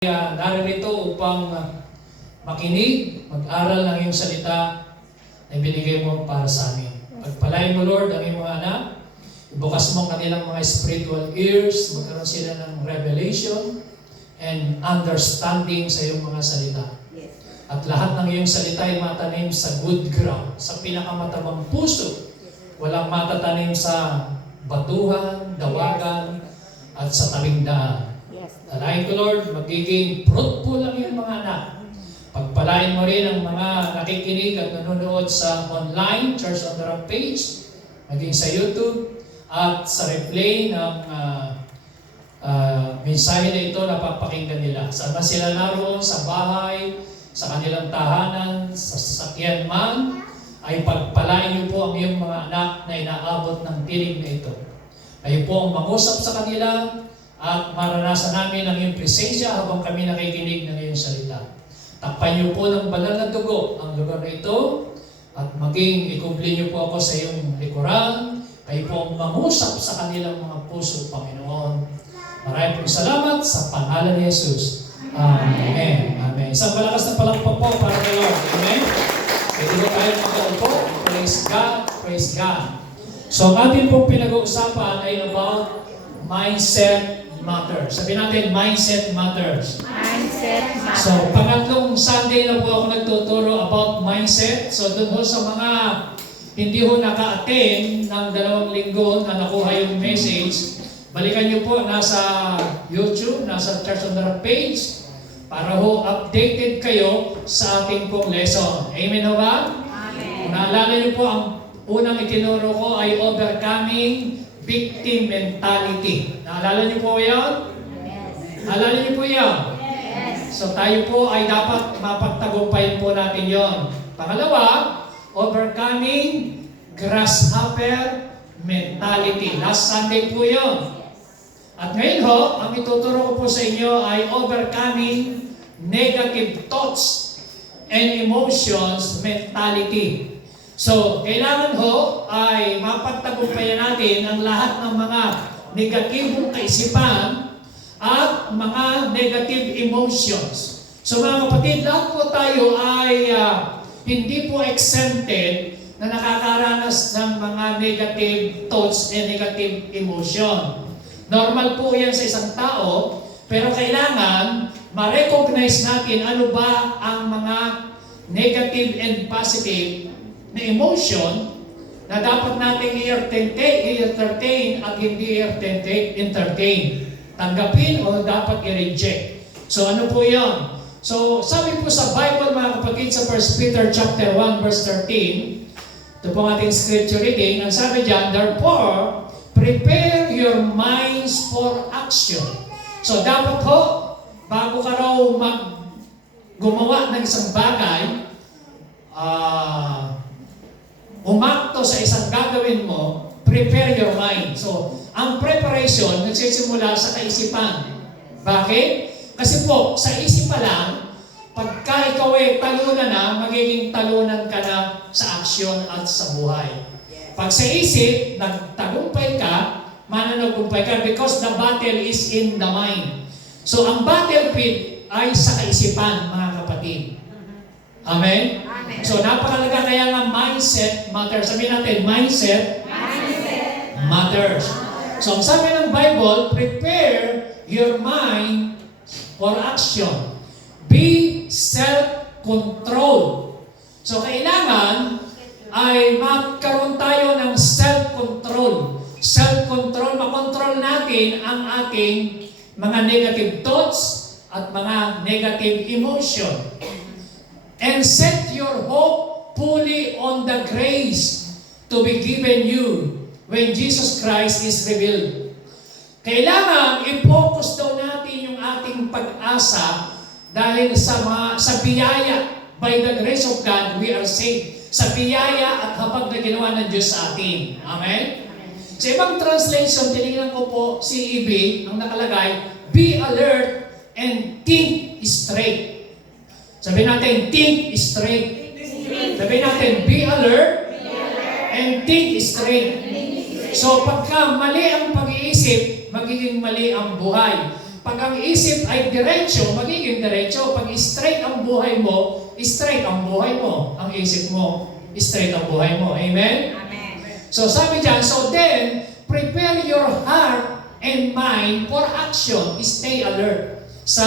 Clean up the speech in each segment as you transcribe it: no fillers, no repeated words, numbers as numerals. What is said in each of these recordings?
Naririto upang makinig, mag-aral ng iyong salita na ibinigay mo para sa amin. Pagpalain mo, Lord, ang iyong mga anak. Ibukas mo ang kanilang mga spiritual ears, magkaroon sila ng revelation and understanding sa iyong mga salita. At lahat ng iyong salita ay matanim sa good ground, sa pinakamatabang puso. Walang matatanim sa batuhan, dawagan, at sa tabing daan. Alain ko, Lord, magiging fruitful ang iyong mga anak. Pagpalain mo rin ang mga nakikinig at nanonood sa online, Church on the Rock page, maging sa YouTube, at sa replay ng mensahe na ito na papakinggan nila. Saan man sila naroon, sa bahay, sa kanilang tahanan, sa sasakyan man, ay pagpalain niyo po ang iyong mga anak na inaabot ng tinig na ito. Kayo po ang mangusap sa kanila, at maranasan namin ang iyong presensya habang kami nakikinig ng iyong salita. Takpan niyo po ng banal na dugo ang lugar na ito at maging ikubli niyo po ako sa iyong likuran. Kayo po ang mangusap sa kanilang mga puso, Panginoon. Maraming pong salamat sa pangalan ni Jesus. Amen. Amen. Isang malakas na palakpak po para kay Lord. Amen. Pwede po tayo magkaupo. Praise God. Praise God. So ang ating pong pinag-uusapan ay about mindset matters. Sabihin natin, mindset matters. Mindset matters. So, pangatlong Sunday na po ako nagtuturo about mindset. So, doon ho sa mga hindi ho naka-attend ng 2 linggo na nakuha yung message, balikan nyo po, nasa YouTube, nasa Church on the Rock page, para ho updated kayo sa ating pong lesson. Amen ho ba? Amen. Naalala nyo po, ang unang itinuro ko ay overcoming victim mentality. Naalala niyo po yan? Yes. Naalala niyo po yan? Yes. So tayo po ay dapat mapagtagumpayan po natin yon. Pangalawa, overcoming grasshopper mentality. Last Sunday po yon. At ngayon ho, ang ituturo ko po sa inyo ay overcoming negative thoughts and emotions mentality. So, kailangan ho ay mapagtagumpayan natin ang lahat ng mga negatibong kaisipan at mga negative emotions. So mga kapatid, lahat po tayo ay hindi po exempted na nakakaranas ng mga negative thoughts and negative emotion. Normal po yan sa isang tao, pero kailangan ma-recognize natin ano ba ang mga negative and positive na emotion na dapat nating i-entertain at hindi i-entertain. Tanggapin o dapat i-reject. So ano po yan? So sabi po sa Bible mga kapatid sa 1 Peter chapter 1 verse 13, ito po ang ating scripture reading, ang sabi dyan, therefore, prepare your minds for action. So dapat ho, bago ka raw gumawa ng isang bagay, umakto sa isang gagawin mo, prepare your mind. So, ang preparation nagsisimula sa kaisipan. Bakit? Kasi po, sa isip pa lang, pagka ikaw ay talunan na, magiging talunan ka na sa aksyon at sa buhay. Pag sa isip, nagtagumpay ka, mananagumpay ka because the battle is in the mind. So, ang battlefield ay sa kaisipan, mga kapatid. Amen? Amen. So, napakalaga kaya nga mindset matters. Sabihin natin, mindset matters. So, ang sabi ng Bible, prepare your mind for action. Be self-control. So, kailangan ay magkaroon tayo ng self-control. Self-control, makontrol natin ang ating mga negative thoughts at mga negative emotion. And set your hope fully on the grace to be given you when Jesus Christ is revealed. Kailangan i-focus daw natin yung ating pag-asa dahil sa biyaya, by the grace of God, we are saved. Sa biyaya at habag na ginawa ng Diyos sa atin. Amen? Sa ibang translation, tinignan ko po, CEB, ang nakalagay, be alert and think straight. Sabihin natin, think straight. Sabihin natin, be alert and think straight. So, pagka mali ang pag-iisip, magiging mali ang buhay. pag ang isip ay diretso, magiging diretso. Pag straight ang buhay mo, straight ang buhay mo. Ang isip mo, straight ang buhay mo. Amen? Amen. So sabi dyan, so then, prepare your heart and mind for action. Stay alert. Sa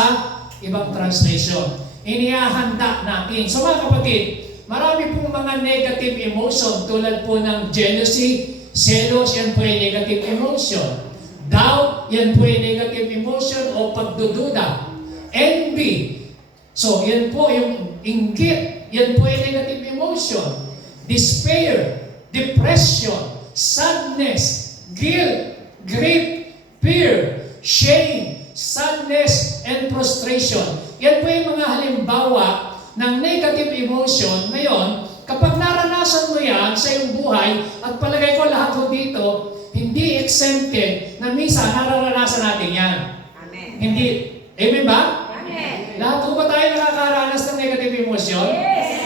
ibang translation. Inihahanda natin. So mga kapatid, marami pong mga negative emotion tulad po ng jealousy, selos, yan po ay negative emotion. Doubt, yan po ay negative emotion o pagdududa. Envy. So yan po yung inggit, yan po ay negative emotion. Despair, depression, sadness, guilt, grief, fear, shame, sadness, and frustration. Yan po yung mga halimbawa ng negative emotion. Ngayon, kapag naranasan mo yan sa iyong buhay, at palagay ko lahat ko dito, hindi exempted na minsan nararanasan natin yan. Amen. Hindi. Amen ba? Amen. Lahat ko ba tayo nakakaranas ng negative emotion? Yes.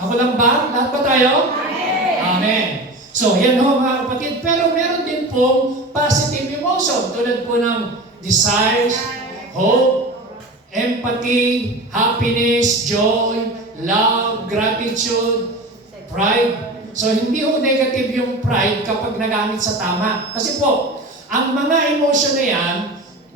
Ako lang ba? Lahat ba tayo? Amen. Amen. So, yan ho mga kapatid. Pero meron din pong positive emotion tulad po ng desires, hope, empathy, happiness, joy, love, gratitude, pride. So, hindi ho negative yung pride kapag nagamit sa tama. Kasi po, ang mga emotion na yan,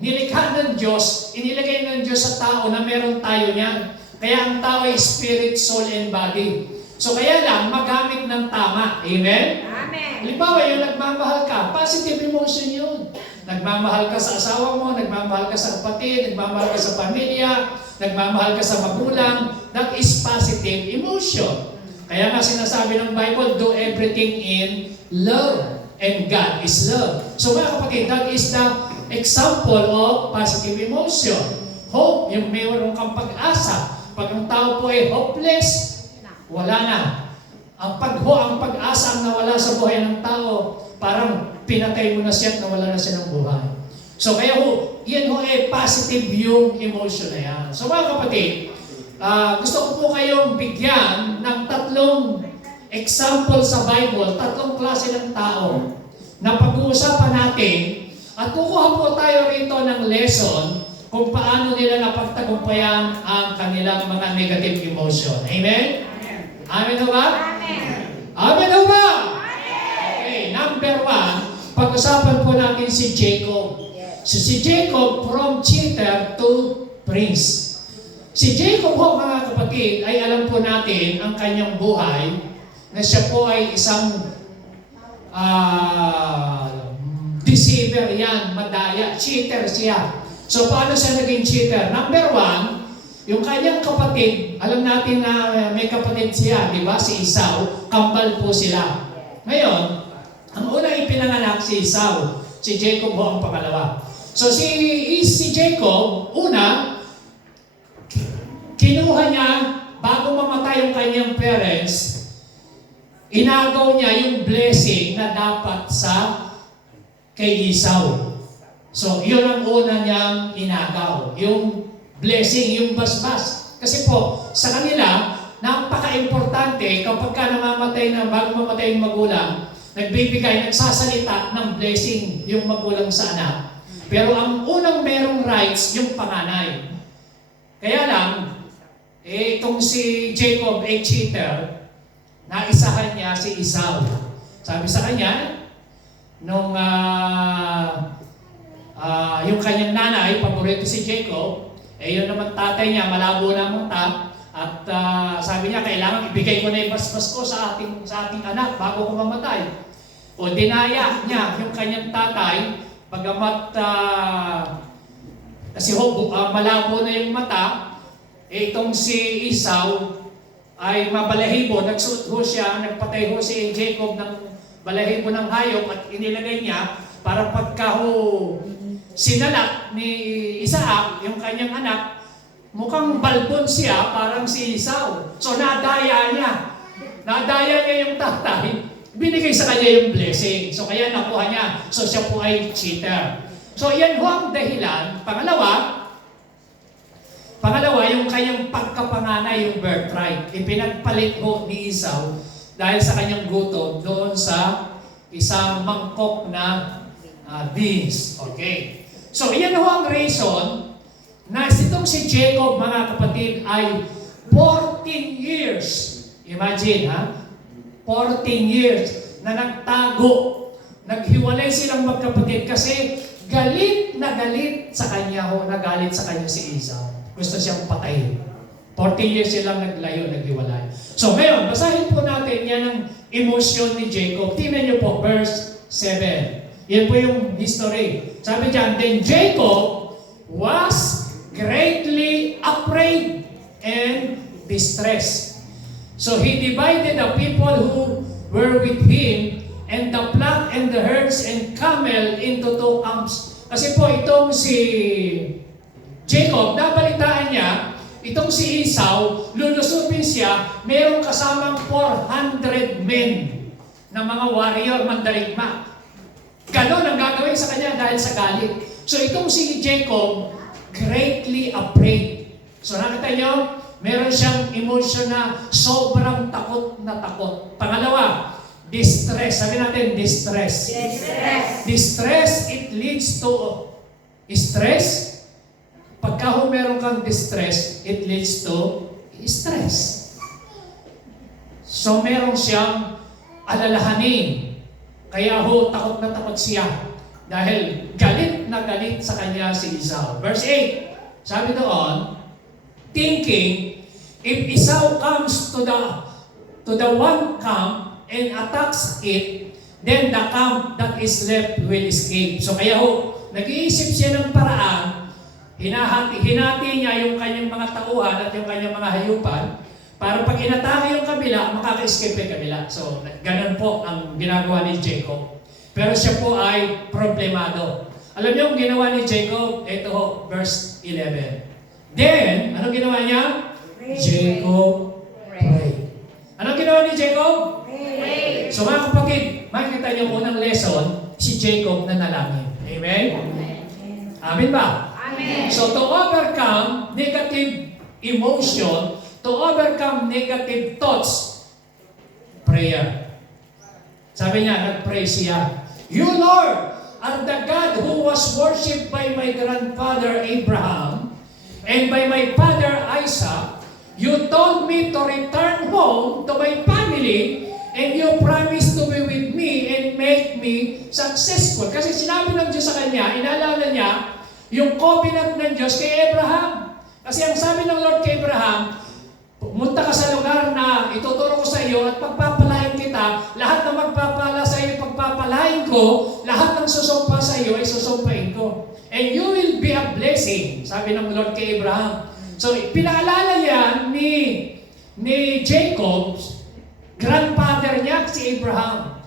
nilikha ng Diyos, inilagay ng Diyos sa tao na meron tayo niyan. Kaya ang tao ay spirit, soul, and body. So, kaya lang, magamit ng tama. Amen? Amen. Halimbawa, yung nagmamahal ka, positive emotion yun. Nagmamahal ka sa asawa mo, nagmamahal ka sa kapatid, nagmamahal ka sa pamilya, nagmamahal ka sa magulang. That is positive emotion. Kaya nga sinasabi ng Bible, do everything in love. And God is love. So mga kapatid, that is the example of positive emotion. Hope, yung mayroon kang pag-asa. Pag ang tao po ay hopeless, wala na. Ang pag-asa ang nawala sa buhay ng tao, parang pinatay mo na siya at nawala na siya ng buhay. So kaya ho, yan ho ay positive yung emotion na yan. So mga kapatid, gusto ko po kayong bigyan ng tatlong example sa Bible, tatlong klase ng tao na pag-uusapan natin at kukuha po tayo rito ng lesson kung paano nila napagtagumpayan ang kanilang mga negative emotion. Amen? Amen ho ba? Amen. Amen ho ba? Okay, number 1, pag-usapan po natin si Jacob. So si Jacob from cheater to prince. Si Jacob ho mga kapatid ay alam po natin ang kanyang buhay na siya po ay isang deceiver yan, madaya, cheater siya. So paano siya naging cheater? Number 1, yung kanyang kapatid, alam natin na may kapatid siya, di ba? Si Esau, kambal po sila. Ngayon, ang unang ipinanganak si Esau, si Jacob ho ang pangalawa. So si Jacob, una, kinuha niya, bago mamatay yung kanyang parents, inagaw niya yung blessing na dapat sa kay Esau. So, yun ang una niyang inagaw. Yung blessing, yung basbas. Kasi po, sa kanila, napaka-importante kapag ka namamatay na, bago mamatay yung magulang, nagbibigay, nagsasalita ng blessing yung magulang sa anak. Pero ang unang merong rights, yung panganay. Kaya lang, itong si Jacob, cheater, naisahan niya si Esau. Sabi sa kanya, nung yung kanyang nanay, paborito si Jacob, yun naman tatay niya, malabo na ang mata, at sabi niya, kailangan ibigay ko na yung basbas ko sa ating anak bago ko mamatay. O dinaya niya yung kanyang tatay, bagamat kasi malabo na yung mata, itong si Esau ay mabalahibo, nagsuot ho siya, nagpatay ho si Jacob ng balahibo ng hayop at inilagay niya para pagka ho sinalak ni Isaac, yung kanyang anak, mukhang balbon siya, parang si Esau. So nadaya niya yung tatay, binigay sa kanya yung blessing. So kaya nakuha niya. So siya po ay cheater. So yan ho ang dahilan. Pangalawa, yung kanyang pagkapanganay, yung birthright. Ipinagpalit ho ni Esau dahil sa kanyang gutom doon sa isang mangkok na beans. Okay. So, iyan ho ang reason na itong si Jacob, mga kapatid, ay 14 years. Imagine, ha? 14 years na nagtago. Naghiwalay silang magkapatid kasi galit na galit sa kanya nagalit sa kanya si Esau. Gusto siyang patayin. 14 years silang naglayo, naghiwalay. So ngayon, basahin po natin yan ang emosyon ni Jacob. Tingnan niyo po, verse 7. Yan po yung history. Sabi diyan, then Jacob was greatly afraid and distressed. So he divided the people who were with him and the flock and the herds and camel into 2 camps. Kasi po itong si Jacob, nabalitaan niya, itong si Esau, lulusupin siya, mayroong kasamang 400 men na mga warrior, mandarigma. Ganon ang gagawin sa kanya dahil sa galit. So itong si Jacob, greatly afraid. So nakita niyo, meron siyang emotion na sobrang takot na takot. Pangalawa, distress. Sabi natin, distress. Distress. Distress, it leads to stress. Pagka meron kang distress, it leads to stress. So meron siyang alalahanin. Kaya takot na takot siya. Dahil galit na galit sa kanya si Esau. Verse 8, sabi doon, thinking, if Esau comes to the one camp and attacks it, then the camp that is left will escape. So kaya nag-iisip siya ng paraan, hinati niya yung kanyang mga tauhan at yung kanyang mga hayupan, para pag inatake yung kabila, makaka-escape yung kabila. So, ganun po ang ginagawa ni Jacob. Pero siya po ay problemado. Alam niyo ang ginawa ni Jacob? Ito verse 11. Then, anong ginawa niya? Jacob prayed. Anong ginawa ni Jacob? Pray. So mga kapatid, makikita niyo unang lesson, si Jacob na nalangin. Amen? Amen ba? Amen. So to overcome negative emotion, to overcome negative thoughts, prayer. Sabi niya, nag-pray siya. You, Lord, are the God who was worshipped by my grandfather Abraham and by my father Isaac. You told me to return home to my family and you promised to be with me and make me successful. Kasi sinabi ng Diyos sa kanya, inaalala niya yung covenant ng Diyos kay Abraham. Kasi ang sabi ng Lord kay Abraham, pumunta ka sa lugar na ituturo ko sa iyo at pagpapalain kita, lahat ng magpapala sa iyo, pagpapalain ko, lahat ng susumpa sa iyo ay susumpain ko. And you will be a blessing, sabi ng Lord kay Abraham. So, pinaalala yan ni Jacob, grandfather niya si Abraham.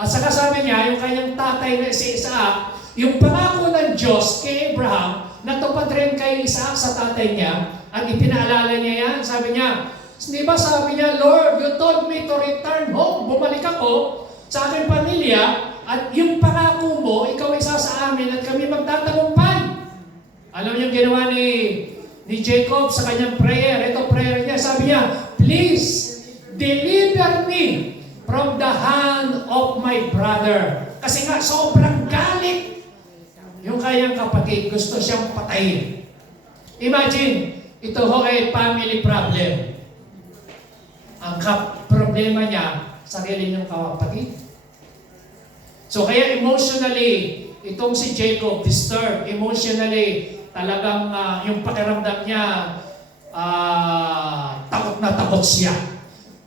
At saka sabi niya, yung kanyang tatay na si Isaac, yung pangako ng Diyos kay Abraham, natupad rin kay Isaac sa tatay niya, at ipinaalala niya yan. Sabi niya, di ba sabi niya, Lord, you told me to return home. Bumalik ako sa aking pamilya, at yung pangako mo, ikaw isa sa amin, at kami magtatagumpay. Alam niyo yung ginawa ni Jacob sa kanyang prayer. Ito prayer niya. Sabi niya, please, deliver me from the hand of my brother. Kasi nga, sobrang galit yung kanyang kapatid. Gusto siyang patayin. Imagine, ito ay family problem. Ang problema niya, sarili niyong kapatid. So kaya emotionally, itong si Jacob, disturbed. Emotionally, talagang yung pakiramdam niya, takot na takot siya.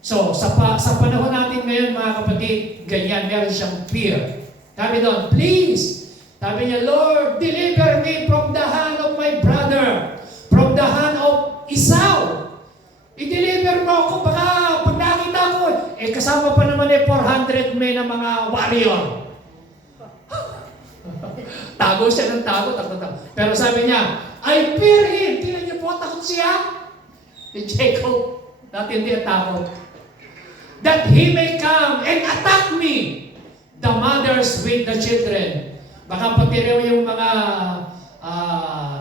So sa panahon natin ngayon, mga kapatid, ganyan, meron siyang fear. Sabi doon, please, sabi niya, Lord, deliver me from the hand of my brother, from the hand of Esau. I-deliver mo ako, baka pag nakita ko, kasama pa naman 400 men na mga warrior. Tago siya ng tago. Pero sabi niya, I fear him. Tingnan niyo po, takot siya. Jacob, dati hindi takot. That he may come and attack me, the mothers with the children. Baka pati raw yung mga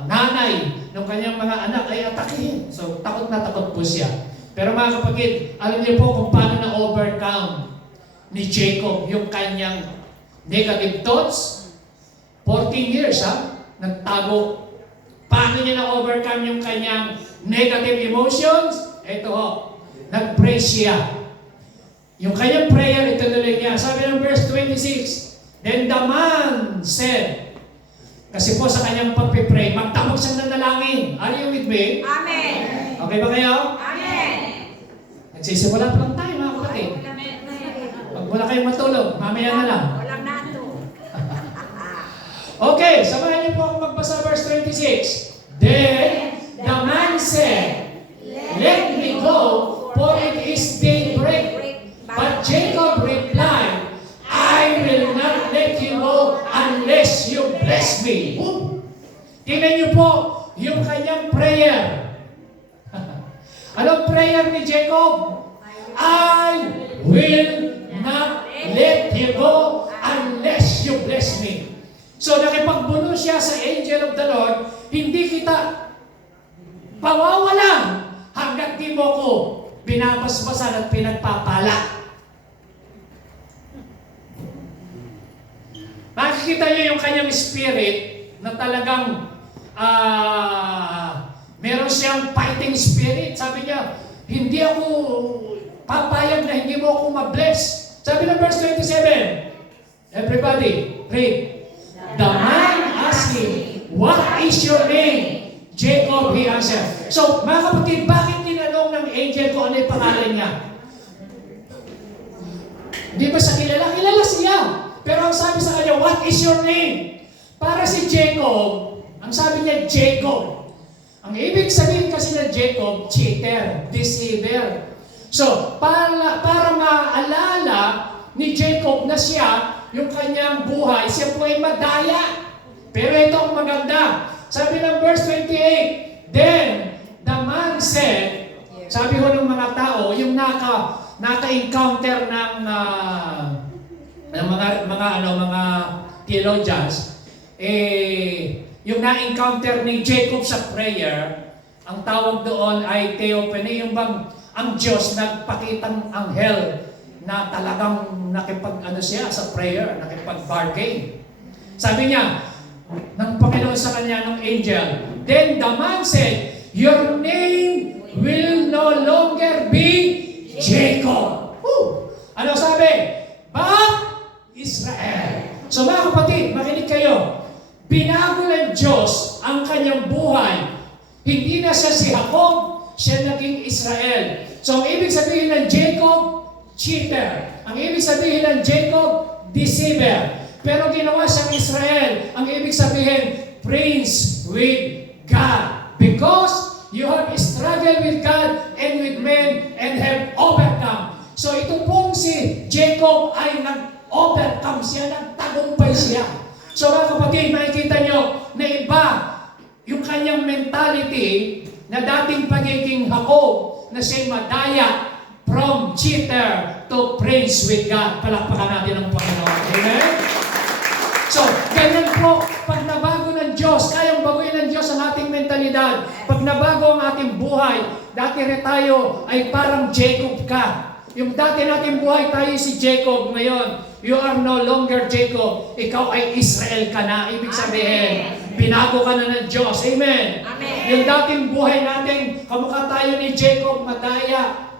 nanay ng kanyang mga anak ay atakihin. So, takot na takot po siya. Pero mga kapatid, alam niyo po kung paano na-overcome ni Jacob yung kanyang negative thoughts? 14 years, nagtago. Paano niya na-overcome yung kanyang negative emotions? Ito ho, nag-pray siya. Yung kanyang prayer, ituloy niya. Sabi ng verse 26, then the man said, kasi po sa kanyang pagpipray, magdamag siyang nanalangin. Are you with me? Amen. Okay ba kayo? Amen. Nagsisimula pa lang tayo mga kapatid. Pag wala kayong matulog, mamaya na lang. Walang nato. Okay, samahan niyo po akong magbasa verse 26. Then the man said, let me go, for it is daybreak. But Jacob replied, I will not let you go unless you bless me. Tingnan niyo po yung kanyang prayer. Anong prayer ni Jacob? I will not let you go unless you bless me. So nakipagbuno siya sa angel of the Lord, hindi kita pawawalan hanggat di mo ko binabasbasan at pinagpapala. Makikita niyo yung kanyang spirit na talagang meron siyang fighting spirit. Sabi niya, hindi ako papayag na hindi mo ako ma-bless. Sabi ng verse 27, everybody, read. The man asked him, what is your name? Jacob, he answered. So, mga kapatid, bakit tinanong ng angel ko ano yung pangalan niya? Hindi ba sa kilala? Kilala siya. Pero ang sabi sa kanya, what is your name? Para si Jacob, ang sabi niya, Jacob. Ang ibig sabihin kasi ng Jacob, cheater, deceiver. So, para maalala ni Jacob na siya, yung kanyang buhay, siya po ay madaya. Pero ito ang maganda. Sabi ng verse 28, then the man said, sabi ho ng mga tao, yung naka-encounter ng mga theologians, yung na-encounter ni Jacob sa prayer, ang tawag doon ay theophany, yung bang ang Diyos nagpakitang anghel na talagang siya sa prayer, nakipag-bargain. Sabi niya, ng Panginoon sa kanya, ng angel, then the man said, your name will no longer be Jacob. Ano sabi? But Israel. So mga kapatid, makinig kayo. Binago ng Diyos ang kanyang buhay. Hindi na siya si Jacob, siya naging Israel. So ang ibig sabihin ng Jacob, cheater. Ang ibig sabihin ng Jacob, deceiver. Pero ginawa siyang Israel. Ang ibig sabihin, prince with God. Because you have struggled with God and with men and have overcome. So ito pong si Jacob ay nag-overcome siya, nagtagumpay siya. So mga kapatid, makikita nyo na iba yung kanyang mentality na dating pagiging Jacob na siya'y madaya from cheater to prince with God. Palakpakan natin ang Panginoon. Amen? So, ganyan po, pag nabago ng Diyos, kayang baguhin ng Diyos ang ating mentalidad. Pag nabago ang ating buhay, dati rin tayo ay parang Jacob ka. Yung dati nating buhay, tayo si Jacob. Ngayon, you are no longer Jacob. Ikaw ay Israel ka na. Ibig sabihin, binago ka na ng Diyos. Amen? Amen. Yung dating buhay natin, kamukha tayo ni Jacob, madaya,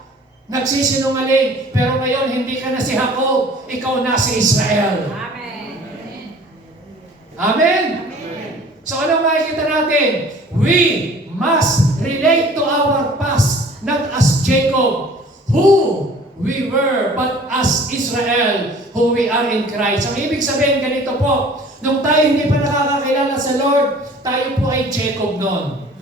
nagsisinungaling. Pero ngayon, hindi ka na si Jacob. Ikaw na si Israel. Amen. Amen? So ano makikita natin? We must relate to our past, not as Jacob, who we were, but as Israel, who we are in Christ. Ang ibig sabihin ganito po, nung tayo hindi pa nakakakilala sa Lord, tayo po ay Jacob noon.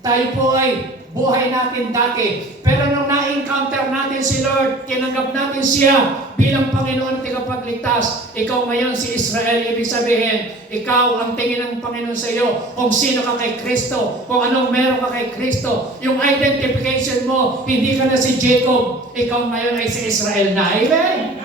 Tayo po ay buhay natin dati. Pero nung na-encounter natin si Lord, tinanggap natin siya bilang Panginoon at tagapagligtas, ikaw ngayon si Israel. Ibig sabihin, ikaw ang tingin ng Panginoon sa iyo kung sino ka kay Kristo, kung anong meron ka kay Kristo. Yung identification mo, hindi ka na si Jacob, ikaw ngayon ay si Israel na. Amen?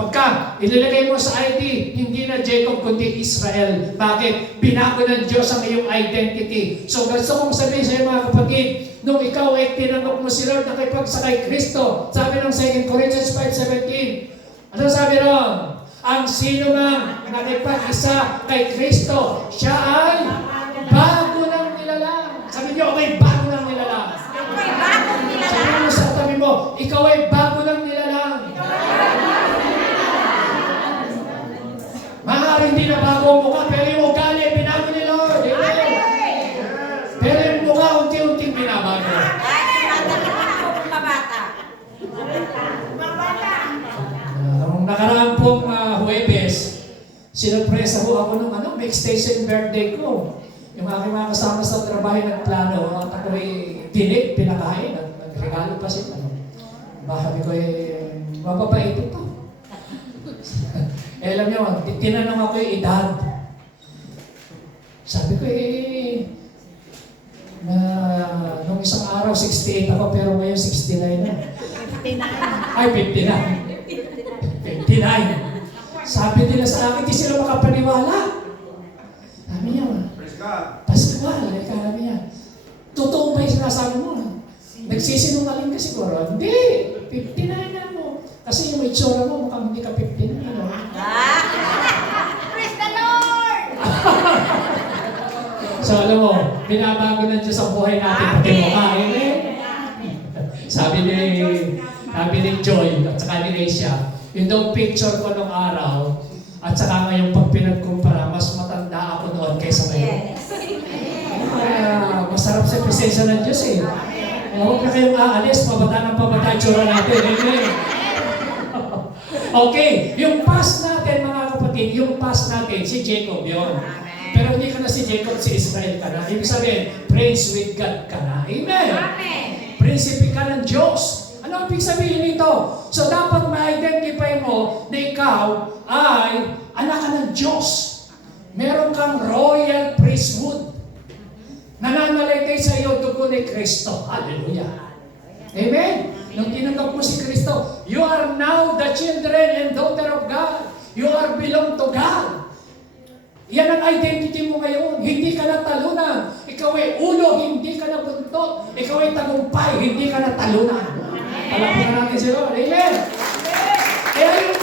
Pagka ililagay mo sa ID, hindi na Jacob kundi Israel. Bakit? Binago ng Diyos ang iyong identity. So gusto kong sabihin sa iyo mga kapatid, nung ikaw ay tinanggap mo si Lord na kay Kristo, sabi ng 2 Corinthians 5:17, ano sabi ron? Ang sino mang nakipag-isa kay Kristo, siya ay bago niyo, ako'y bago ng nilalang. Ako'y bagong nilalang. Sabi mo sa tabi mo, ikaw ay bago ng nilalang. Maaari hindi na bago ang mukha, pero yung ugali, binago ni Lord. Amen. Pero yung mukha, unti-unting binabago. Ay, bata ka na ako kung mabata. Mabata. Nung nakaraan pong Huwebes, sinurpresa ko ako ng next station birthday ko. Yung aking mga kasama sa trabaho nagplano, at ako'y tinig, pinakain, at nagregalo pa sila. Sabi ko, mababait ito. Alam niyo, tinanong ako yung edad. Sabi ko, nung isang araw, 68 ako, pero ngayon 69 na. 59. Ay, 59. 59. Sabi nila sa akin, di sila makapaniwala. Sabi niya, Pascual, sabi niya, totoo ba yung sinasabi mo? Nagsisinungaling ka siguro. Hindi, 59 na mo. Kasi yung itsura mo, mukhang hindi ka 59. Ano? Praise the Lord! So alam mo, binabago ng Diyos ang buhay natin pati mukha. Amen? Sabi ni Joy at saka ni Leisha, yung daw picture ko nung araw at saka ngayon pag pinagkumpara, mas matanda ako noon kaysa ngayon. Kaya masarap sa presensya ng Diyos eh. Huwag na kayong aalis, pabata ng pabata tsura natin. Amen? Okay, yung past natin mga kapatid, yung past natin, si Jacob yun. Pero hindi ka na si Jacob, si Israel ka na. Ibig sabihin, praise with God ka na. Amen? Amen. Prinsipe ka ng Diyos. Ano ang ibig sabihin nito? So dapat ma-identify mo na ikaw ay anak ka ng Diyos. Meron kang royal priesthood. Nananalaytay sa iyo dugo ni Kristo. Hallelujah. Amen? Nung tinanggap mo si Kristo, you are now the children and daughter of God. You are belong to God. Yan ang identity mo ngayon. Hindi ka na talunan. Ikaw ay ulo, hindi ka na buntot. Ikaw ay tagumpay, hindi ka na talunan. Alam po natin si Lord. Amen? Kaya yung